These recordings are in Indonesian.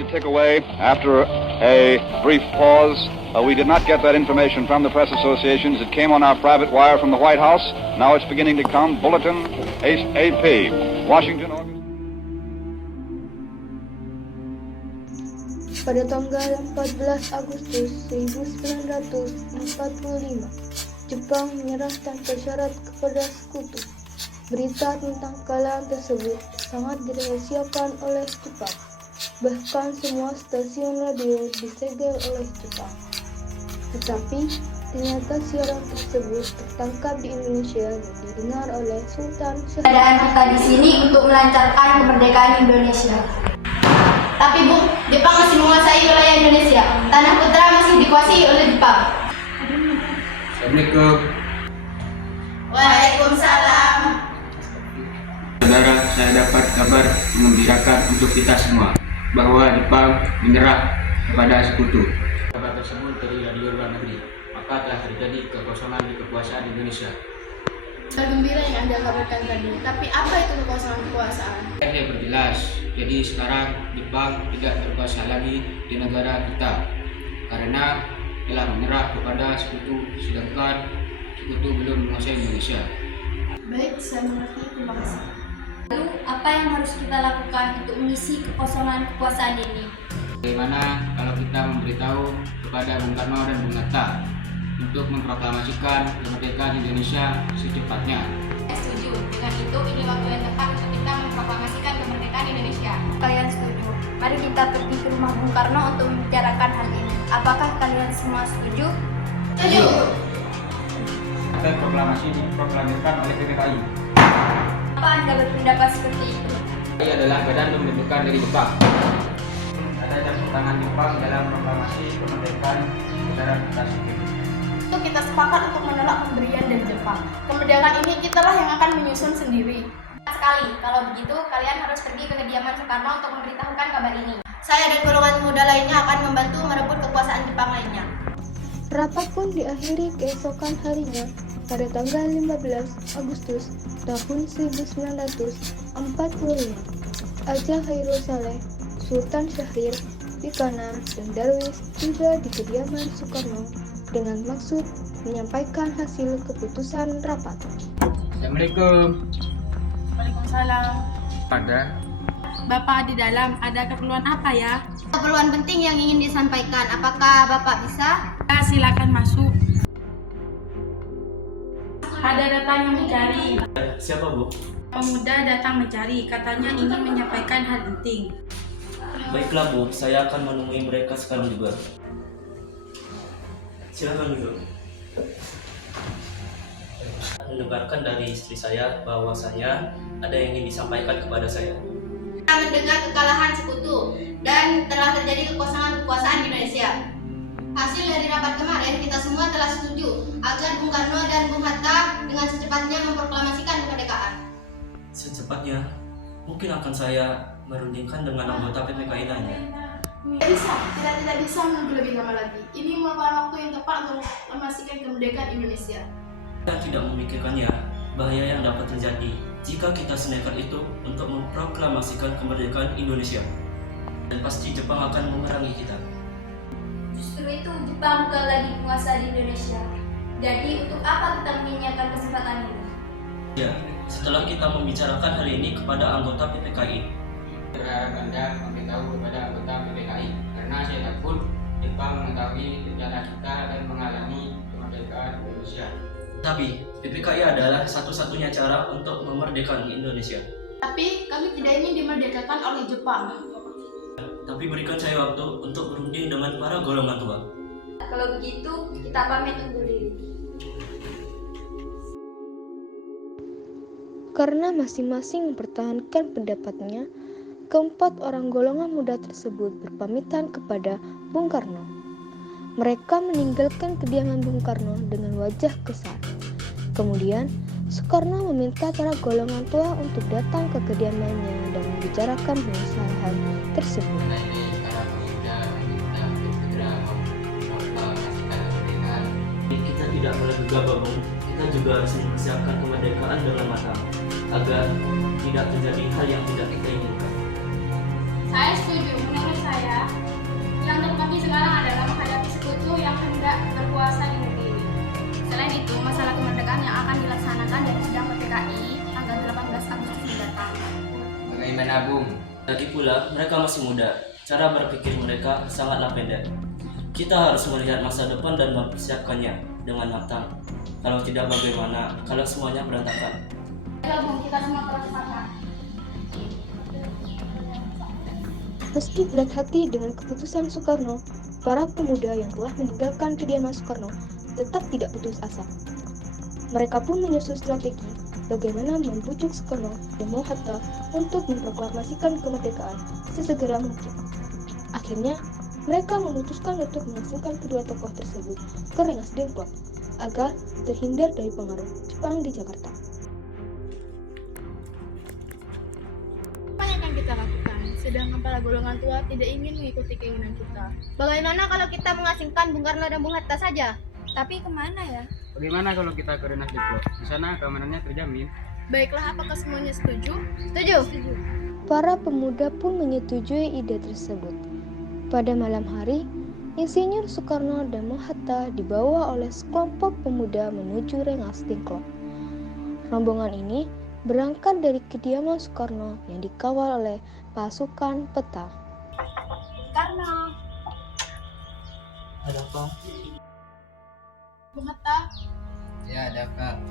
to tick away after a brief pause. We did not get that information from the press associations. It came on our private wire from the White House. Now it's beginning to come. Bulletin AP. Washington, August. Pada tanggal 14 Agustus 1945, Jepang menyerah tanpa syarat kepada sekutu. Berita tentang kekalahan tersebut sangat dirahasiakan oleh Jepang. Bahkan semua stasiun radio disegel oleh Jepang. Tetapi ternyata siaran tersebut tertangkap di Indonesia dan didengar oleh Sultan Syahrir. Keadaan kita di sini untuk melancarkan kemerdekaan Indonesia. Tapi Bu, Jepang masih menguasai wilayah Indonesia. Tanah putra masih dikuasai oleh Jepang. Assalamualaikum. Waalaikumsalam. Saudara, saya dapat kabar menggembirakan untuk kita semua bahwa Jepang menyerah kepada sekutu. Kabar tersebut dari radio luar negeri, maka telah terjadi kekosongan di kekuasaan Indonesia. Gembira yang Anda kabarkan tadi, tapi apa itu kekuasaan? Saya berjelas, jadi sekarang Jepang tidak berkuasa lagi di negara kita karena telah menyerah kepada sekutu, sedangkan sekutu belum menguasai Indonesia. Baik, saya mengerti. Terima kasih. Lalu, apa yang harus kita lakukan untuk mengisi kekosongan kekuasaan ini? Bagaimana kalau kita memberitahu kepada Bung Karno dan Bung Hatta untuk memproklamasikan kemerdekaan Indonesia secepatnya? Saya setuju. Dengan itu, ini waktu yang tepat untuk kita memproklamasikan kemerdekaan Indonesia. Kalian setuju? Mari kita pergi ke rumah Bung Karno untuk membicarakan hal ini. Apakah kalian semua setuju? Setuju. Akan proklamasi diproklamirkan oleh PPKI. Apa Anda berpendapat seperti itu? Ini adalah badan pembentukan dari Jepang. Ada campur tangan Jepang dalam proklamasi kemerdekaan negara kita sendiri. Itu kita sepakat untuk menolak pemberian dari Jepang. Kemerdekaan ini kitalah yang akan menyusun sendiri. Sekali, kalau begitu kalian harus pergi ke kediaman Soekarno untuk memberitahukan kabar ini. Saya dan golongan muda lainnya akan membantu merebut kekuasaan Jepang lainnya. Rapat pun diakhiri keesokan harinya pada tanggal 15 Agustus tahun 1945. Aja Khairul Saleh, Sultan Syahrir, Pikanam, dan Darwis tiba di kediaman Soekarno dengan maksud menyampaikan hasil keputusan rapat. Assalamualaikum. Waalaikumsalam. Ada Bapak di dalam, ada keperluan apa ya? Keperluan penting yang ingin disampaikan. Apakah Bapak bisa? Silakan masuk. Ada datang yang mencari. Siapa, Bu? Pemuda datang mencari, katanya ingin menyampaikan hal penting. Baiklah, Bu. Saya akan menemui mereka sekarang juga. Silakan duduk. Mendengarkan dari istri saya bahwa saya ada yang ingin disampaikan kepada saya. Kita mendengar kekalahan sekutu dan telah terjadi kekosongan kekuasaan Indonesia. Hasil dari rapat kemarin, kita semua telah setuju agar Bung Karno dan Bung Hatta dengan secepatnya memproklamasikan kemerdekaan. Secepatnya, mungkin akan saya merundingkan dengan anggota PPKI lainnya. Tidak bisa menunggu lebih lama lagi. Ini merupakan waktu yang tepat untuk memastikan kemerdekaan Indonesia. Kita tidak memikirkannya bahaya yang dapat terjadi jika kita senekat itu untuk memproklamasikan kemerdekaan Indonesia. Dan pasti Jepang akan memerangi kita. Justru itu Jepang bukan lagi penguasa di Indonesia. Jadi untuk apa kita menyanyiakan kesempatan ini? Ya, setelah kita membicarakan hal ini kepada anggota PPKI, berharap Anda memberitahu kepada anggota PPKI karena saya takut Jepang mengetahui rencana kita dan menghalangi kemerdekaan Indonesia. tapi PPKI adalah satu-satunya cara untuk memerdekakan Indonesia. Tapi kami tidak ingin dimerdekakan oleh Jepang. Tapi berikan saya waktu untuk berunding dengan para golongan tua. Kalau begitu, kita pamit undur diri. Karena masing-masing mempertahankan pendapatnya, keempat orang golongan muda tersebut berpamitan kepada Bung Karno. Mereka meninggalkan kediaman Bung Karno dengan wajah kesal. Kemudian, Soekarno meminta para golongan tua untuk datang ke kediamannya dan membicarakan permasalahan tersebut. Kita tidak boleh gegabah, Bung. Kita juga harus mempersiapkan kemerdekaan dengan matang agar tidak terjadi hal yang tidak kita inginkan. Saya setuju. Menurut saya, juga mereka masih muda. Cara berpikir mereka sangatlah pendek. Kita harus melihat masa depan dan mempersiapkannya dengan matang. Kalau tidak bagaimana kalau semuanya berantakan? Ayo Bung, kita semua keras sepakat. Meski berat hati dengan keputusan Soekarno, para pemuda yang telah meninggalkan kediaman Soekarno tetap tidak putus asa. Mereka pun menyusun strategi bagaimana membujuk Soekarno dan Hatta untuk memproklamasikan kemerdekaan sesegera mungkin. Akhirnya, mereka memutuskan untuk mengasingkan kedua tokoh tersebut ke Rengas Dengklok agar terhindar dari pengaruh Jepang di Jakarta. Apa yang akan kita lakukan? Sedangkan para golongan tua tidak ingin mengikuti keinginan kita. Bagaimana kalau kita mengasingkan Bung Karno dan Bung Hatta saja? Tapi kemana ya? Bagaimana kalau kita ke Rengas Dengklok? Di sana keamanannya terjamin. Baiklah, apakah semuanya setuju? Setuju. Para pemuda pun menyetujui ide tersebut. Pada malam hari, Insinyur Soekarno dan Hatta dibawa oleh sekelompok pemuda menuju Rengas Dengklok. Rombongan ini berangkat dari kediaman Soekarno yang dikawal oleh pasukan peta. Karno, Ada apa? Bung Hatta. Ya, ada Kak.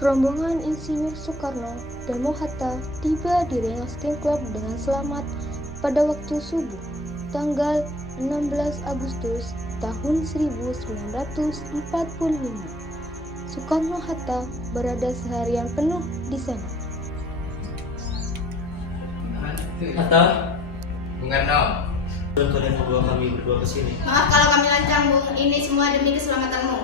Rombongan Insinyur Soekarno dan Hatta tiba di Rengas Dengklok dengan selamat pada waktu subuh, tanggal 16 Agustus tahun 1945. Soekarno-Hatta berada seharian penuh di sana. Hatta, Bung Karno. dan kalian membawa kami berdua ke sini. Maaf kalau kami lancang, Bung. Ini semua demi keselamatanmu.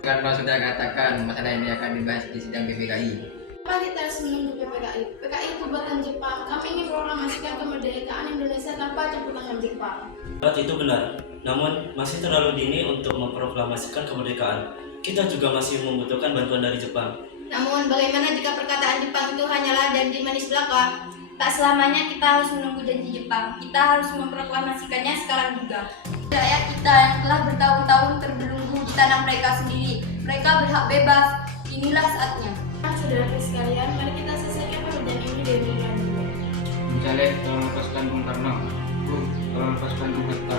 Karno sudah katakan masalah ini akan dibahas di sidang PPKI. Kenapa kita harus menunggu PPKI? PPKI itu buatan Jepang. Kami ingin proklamasikan kemerdekaan Indonesia tanpa campur tangan Jepang. Itu benar, namun masih terlalu dini untuk memproklamasikan kemerdekaan. Kita juga masih membutuhkan bantuan dari Jepang. Namun bagaimana jika perkataan Jepang itu hanyalah janji manis belaka? Tak selamanya kita harus menunggu janji Jepang. Kita harus memproklamasikannya sekarang juga. Rakyat kita yang telah bertahun-tahun terbelenggu di tanah mereka sendiri. Mereka berhak bebas. Inilah saatnya. Saudara sekalian, mari kita selesaikan pekerjaan ini dari lagi. Mencalek tolong lepaskan Bung Karno. Bung, tolong lepaskan Bung Hatta.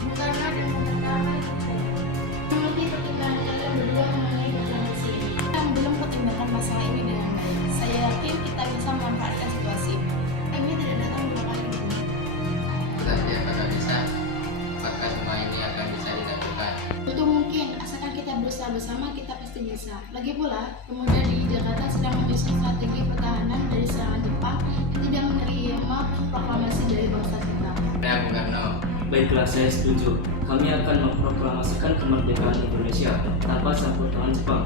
Bung Karno dan Bung Hatta, memiliki pertimbangan kalian berdua mengenai proklamasi ini. Kita belum pertimbangkan masalah ini dengan baik. Saya yakin kita bisa memanfaatkan situasi. Ini tidak datang dua kali. Sudah dia kata bisa. Apakah semua ini akan bisa dilakukan? Tentu mungkin, asalkan kita berusaha bersama, kita pasti bisa. Lagi pula, pemuda di Jakarta sedang menyusun strategi pertahanan dari serangan Jepang yang tidak menerima proklamasi dari bangsa kita. Ya, Bung Karno. Baiklah, saya setuju. Kami akan memproklamasikan kemerdekaan Indonesia tanpa campur tangan Jepang.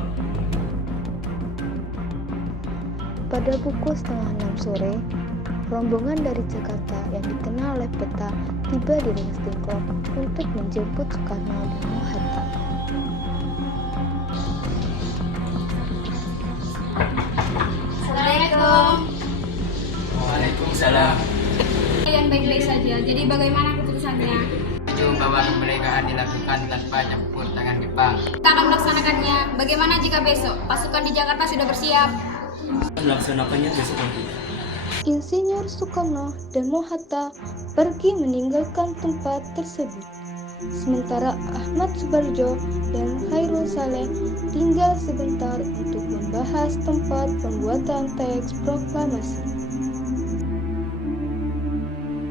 Pada pukul 5:30 sore, rombongan dari Jakarta yang dikenal oleh peta tiba di Rengas Dengklok untuk menjemput Soekarno dan Hatta. Assalamualaikum. Waalaikumsalam. Kalian baik-baik saja. Jadi bagaimana keputusannya? Setuju bahwa kemerdekaan dilakukan tanpa campur tangan Jepang. Kita akan melaksanakannya. Bagaimana jika besok pasukan di Jakarta sudah bersiap? Melaksanakannya besok nanti. Insinyur Soekarno dan Hatta pergi meninggalkan tempat tersebut. Sementara Ahmad Subarjo dan Khairul Saleh tinggal sebentar untuk membahas tempat pembuatan teks proklamasi.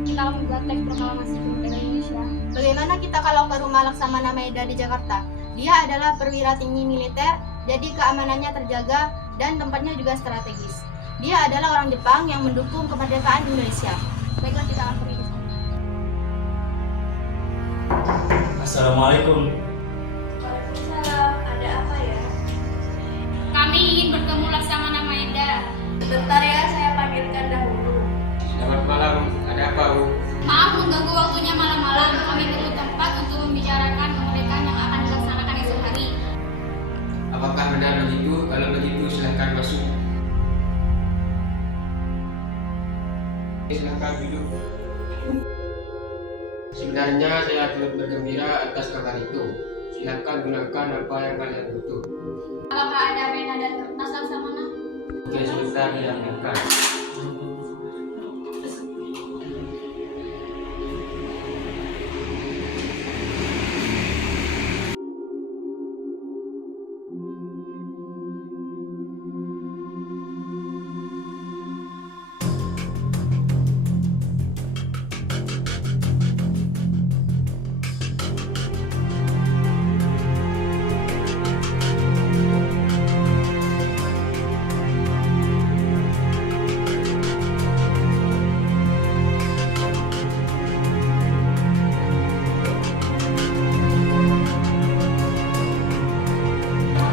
Kita membuat teks proklamasi kemerdekaan Indonesia. Bagaimana kita kalau ke rumah Laksamana Maeda di Jakarta? Dia adalah perwira tinggi militer, jadi keamanannya terjaga dan tempatnya juga strategis. Dia adalah orang Jepang yang mendukung kemerdekaan Indonesia. Baiklah, kita akan pergi ke sana. Assalamualaikum. Waalaikumsalam. Ada apa ya? Kami ingin bertemu Laksamana Maeda. Sebentar ya, saya panggilkan dahulu. Selamat malam. Ada apa, Bu? Maaf mengganggu waktunya malam-malam. Kami perlu tempat untuk membicarakan kemerdekaan yang akan dilaksanakan esok hari. Apakah benar begitu? Kalau begitu silahkan masuk. Silahkan duduk. Sebenarnya saya turut bergembira atas kabar itu. Silakan gunakan apa yang kalian butuh. Apakah ada pena dan kertas Laksamana? Oke, sebentar diambilkan.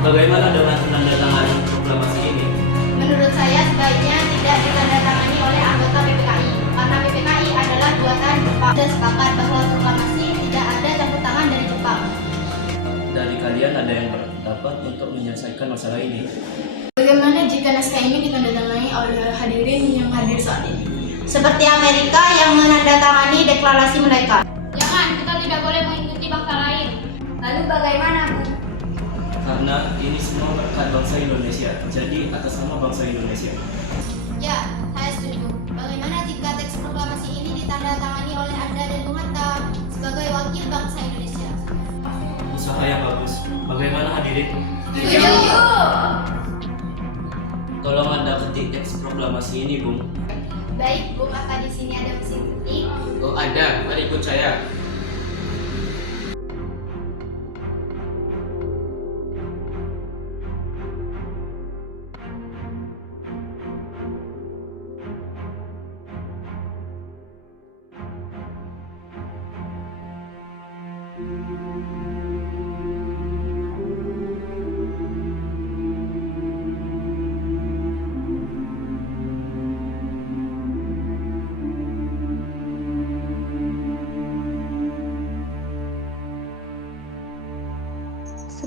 Bagaimana dengan penandatanganan proklamasi ini? Menurut saya sebaiknya tidak ditandatangani oleh anggota PPKI karena PPKI adalah buatan Jepang. Dan sepakat bahwa proklamasi tidak ada campur tangan dari Jepang. Dari kalian ada yang berpendapat untuk menyelesaikan masalah ini? Bagaimana jika naskah ini ditandatangani oleh hadirin yang hadir saat ini? Seperti Amerika yang menandatangani deklarasi mereka. Jangan, kita tidak boleh mengikuti bangsa lain. Lalu bagaimana, Bu? Karena ini semua berkat bangsa Indonesia, jadi atas nama bangsa Indonesia. Ya, saya setuju. Bagaimana jika teks proklamasi ini ditandatangani oleh Anda dan Bung Hatta sebagai wakil bangsa Indonesia? Usaha yang bagus. Bagaimana hadirin? Setuju. Tolong Anda ketik teks proklamasi ini, Bung. Baik, Bung, apa di sini ada mesin ketik? Oh ada, mari ikut saya.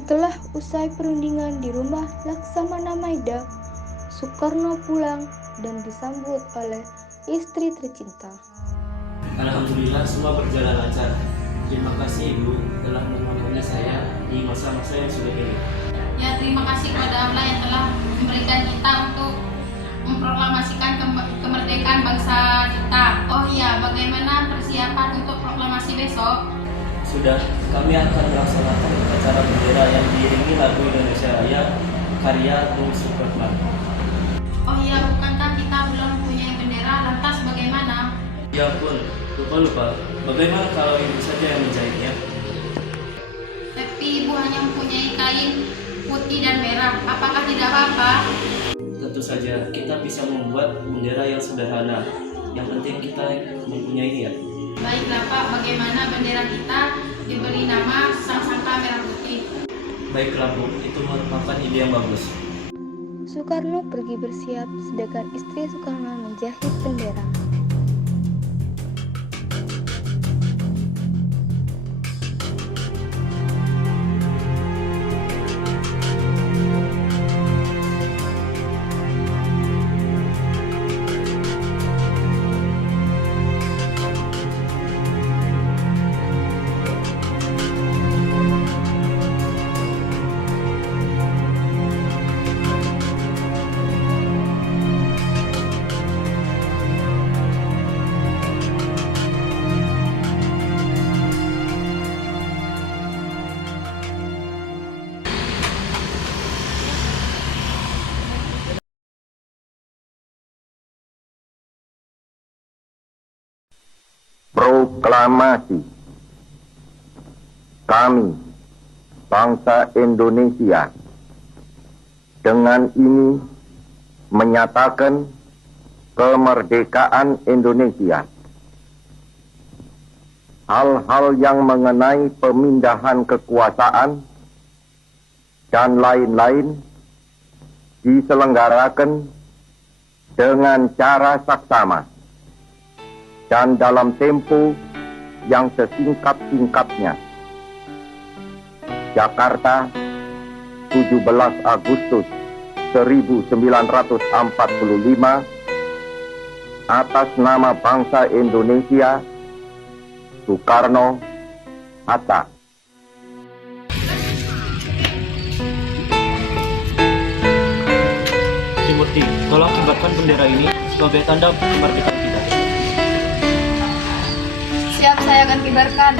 Setelah usai perundingan di rumah Laksamana Maida, Soekarno pulang dan disambut oleh istri tercinta. Alhamdulillah semua berjalan lancar. Terima kasih Ibu telah menemani saya di masa-masa yang sulit ini. Ya, terima kasih kepada Allah yang telah memberikan kita untuk memproklamasikan kemerdekaan bangsa kita. Oh iya, bagaimana persiapan untuk proklamasi besok? Sudah, kami akan melaksanakan upacara bendera yang diiringi lagu Indonesia Raya karya Bung Supratman. Oh iya, bukankah kita belum punya bendera? Lantas bagaimana? Ya ampun, lupa. Bagaimana kalau Ibu saja yang menjahitnya? Tapi Ibu hanya mempunyai kain putih dan merah. Apakah tidak apa-apa? Tentu saja, kita bisa membuat bendera yang sederhana. Yang penting kita mempunyainya. Baiklah Pak, bagaimana bendera kita diberi nama Sang Saka Merah Putih? Baiklah Bu, itu merupakan ide yang bagus. Soekarno pergi bersiap, sedangkan istri Soekarno menjahit bendera. Proklamasi. Kami, bangsa Indonesia, dengan ini menyatakan kemerdekaan Indonesia. Hal-hal yang mengenai pemindahan kekuasaan dan lain-lain diselenggarakan dengan cara saksama dan dalam tempo yang sesingkat-singkatnya. Jakarta, 17 Agustus 1945, atas nama bangsa Indonesia, Soekarno, Hatta. Trimurti, tolong kibarkan bendera ini sebagai tanda kemerdekaan kita. Siap, saya akan kibarkan.